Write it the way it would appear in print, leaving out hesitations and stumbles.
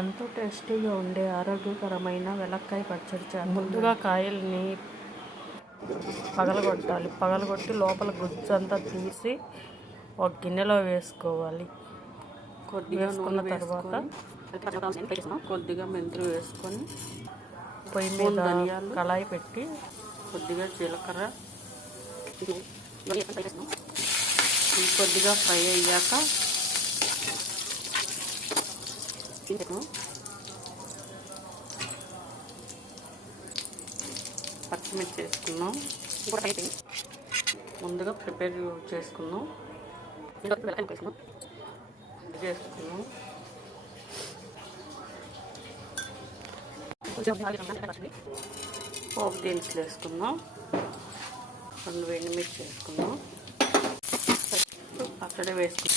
ఎంతో టేస్టీగా ఉండే ఆరోగ్యకరమైన వెలక్కాయ పచ్చడి ముందుగా కాయల్ని పగలగొట్టాలి. పగలగొట్టి లోపల గుజ్జంతా తీసి ఒక గిన్నెలో వేసుకోవాలి. వేసుకున్న తర్వాత కొద్దిగా మెంతులు వేసుకొని పొయ్యి మీద కళాయి పెట్టి కొద్దిగా జీలకర్ర కొద్దిగా ఫ్రై అయ్యాక పచ్చిమిర్చి వేసుకున్నాం. ముందుగా ప్రిపేర్ చేసుకున్నాం. పోపు దినుసులు వేసుకున్నాం. 2 ఎండుమిర్చి వేసుకున్నాం. పచ్చడి వేసుకున్నాం.